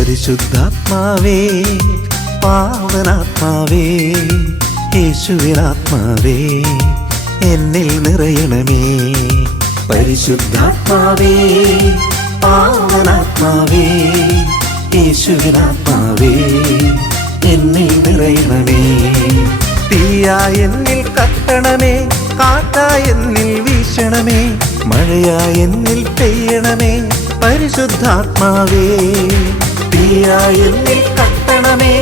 പരിശുദ്ധാത്മാവേ പാവനാത്മാവേ യേശുവിനാത്മാവേ എന്നിൽ നിറയണമേ. പരിശുദ്ധാത്മാവേ പാവനാത്മാവേ യേശുവിനാത്മാവേ എന്നിൽ നിറയണമേ. തീയായ എന്നിൽ കത്തണമേ, കാറ്റായ എന്നിൽ വീശണമേ, മഴയായ എന്നിൽ പെയ്യണമേ പരിശുദ്ധാത്മാവേ. തീയായ എന്നിൽ കത്തണമേ,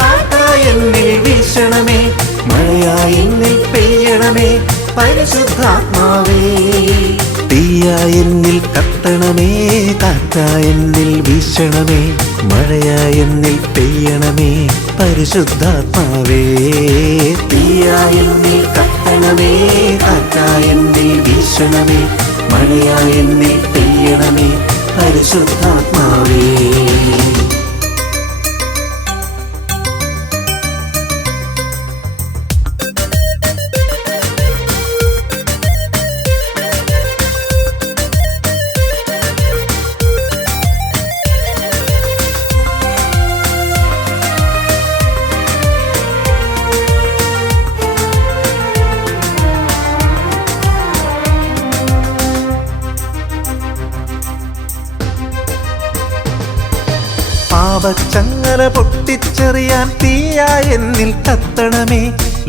കാറ്റായ എന്നിൽ വീശണമേ, മഴയായ എന്നിൽ പെയ്യണമേ പരിശുദ്ധാത്മാവേ. തീയായ എന്നിൽ കത്തണമേ, കാറ്റായ എന്നിൽ വീശണമേ, മഴയായ എന്നിൽ പെയ്യണമേ പരിശുദ്ധാത്മാവേ. തീയായ എന്നിൽ കത്തണമേ, കാറ്റായ എന്നിൽ വീശണമേ, മഴയായ എന്നിൽ പെയ്യണമേ പരിശുദ്ധാത്മാവേ. പാപച്ചങ്ങല പൊട്ടിച്ചെറിയാൻ തീയായ എന്നിൽ കത്തണമേ,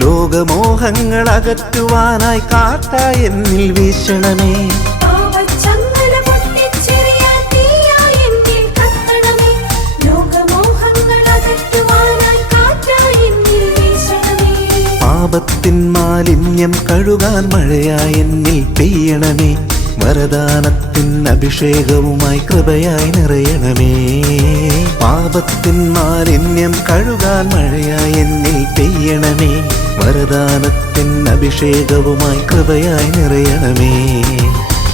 ലോകമോഹങ്ങൾ അകറ്റുവാനായി കാറ്റായ എന്നിൽ വീശണമേ. പാപത്തിൻ മാലിന്യം കഴുകാൻ മഴയായ എന്നിൽ പെയ്യണമേ, വരദാനത്തിൻ അഭിഷേകവുമായി കൃപയായി നിറയണമേ. പാപത്തിൻ മാലിന്യം കഴുകാൻ മഴയായി എന്നിൽ പെയ്യണമേ, വരദാനത്തിൻ അഭിഷേകവുമായി കൃപയായി നിറയണമേ.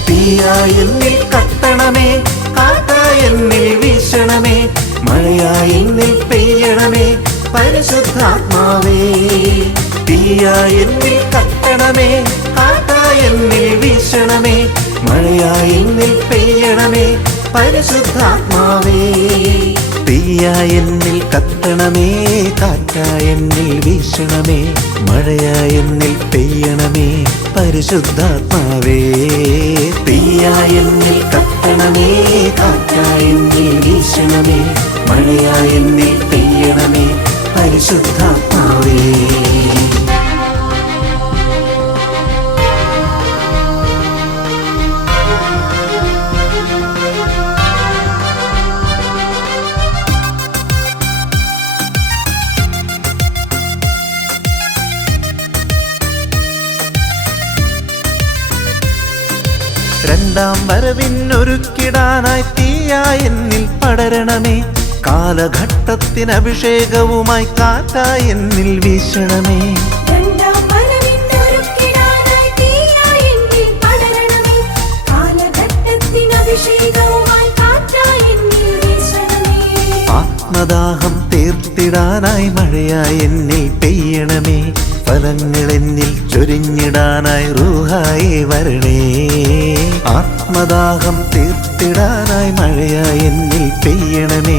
തീയായ എന്നിൽ കത്തണമേ, കാറ്റായ എന്നിൽ വീശണമേ, മഴയായ എന്നിൽ പെയ്യണമേ പരിശുദ്ധാത്മാവേ. തീയായ എന്നിൽ കത്തണമേ, കാറ്റായ എന്നിൽ വീശണമേ, മഴയായ എന്നിൽ പെയ്യണമേ പരിശുദ്ധാത്മാവേ. തീയായ എന്നിൽ കത്തണമേ, കാറ്റായ എന്നിൽ വീശണമേ, മഴയായ എന്നിൽ പെയ്യണമേ പരിശുദ്ധാത്മാവേ. തീയായ എന്നിൽ കത്തണമേ, കാറ്റായ എന്നിൽ വീശണമേ, മഴയായ എന്നിൽ പെയ്യണമേ പരിശുദ്ധാത്മാവേ. രണ്ടാം വരവിനൊരുക്കിടാനായി തീയായ എന്നിൽ പടരണമേ, കാലഘട്ടത്തിന് അഭിഷേകവുമായി കാറ്റായ എന്നിൽ വീശണമേ. ആത്മദാഹം തീർത്തിടാനായി മഴയായി എന്നിൽ പെയ്യണമേ, ഫലങ്ങൾ എന്നിൽ ചൊരിഞ്ഞിടാനായി റൂഹായി വരണേ. ആത്മദാഹം തീർത്തിടാനായി മഴയായി എന്നിൽ പെയ്യണമേ,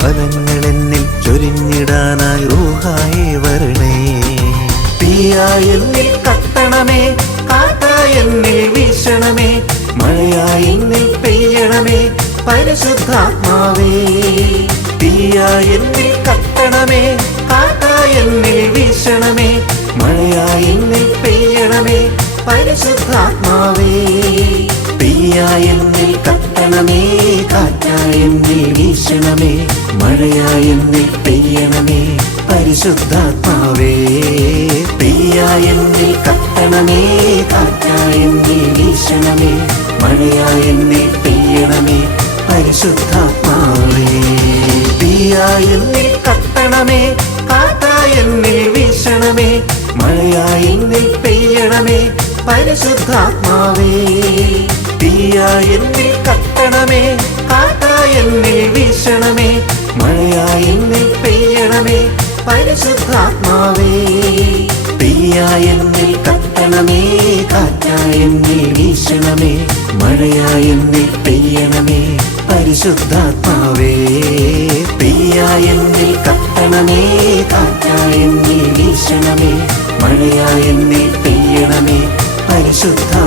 ഫലങ്ങൾ എന്നിൽ ചൊരിഞ്ഞിടാനായി റൂഹായി വരണേ. തീയായ എന്നിൽ കത്തണമേ, കാറ്റായ എന്നിൽ വീശണമേ, മഴയായ എന്നിൽ പെയ്യണമേ പരിശുദ്ധാത്മാവേ. തീയായ എന്നിൽ കത്തണമേ, കാറ്റായ എന്നിൽ വീശണമേ, മഴയായ എന്നിൽ പെയ്യണമേ പരിശുദ്ധാത്മാവേ. തീയായ എന്നിൽ കത്തണമേ, കാറ്റായ എന്നിൽ വീശണമേ, മഴയായ എന്നിൽ പെയ്യണമേ പരിശുദ്ധാത്മാവേ. തീയായ എന്നിൽ കത്തണമേ, കാറ്റായ എന്നിൽ വീശണമേ, മഴയായ എന്നിൽ പെയ്യണമേ പരിശുദ്ധാത്മാവേ. തീയായ എന്നിൽ കത്തണമേ, കാറ്റായ എന്നിൽ വീശണമേ, മഴയായ എന്നിൽ പെയ്യണമേ പരിശുദ്ധാത്മാവേ. തീയായ എന്നിൽ കത്തണമേ, കാറ്റായ എന്നിൽ വീശണമേ, മഴയായ എന്നിൽ പെയ്യണമേ പരിശുദ്ധാത്മാവേ. തീയായ എന്നിൽ കത്തണമേ, കാറ്റായ എന്നിൽ വീശണമേ, മഴയായ എന്നിൽ പെയ്യണമേ പരിശുദ്ധാത്മാവേ. പരിശുദ്ധാത്മാവേ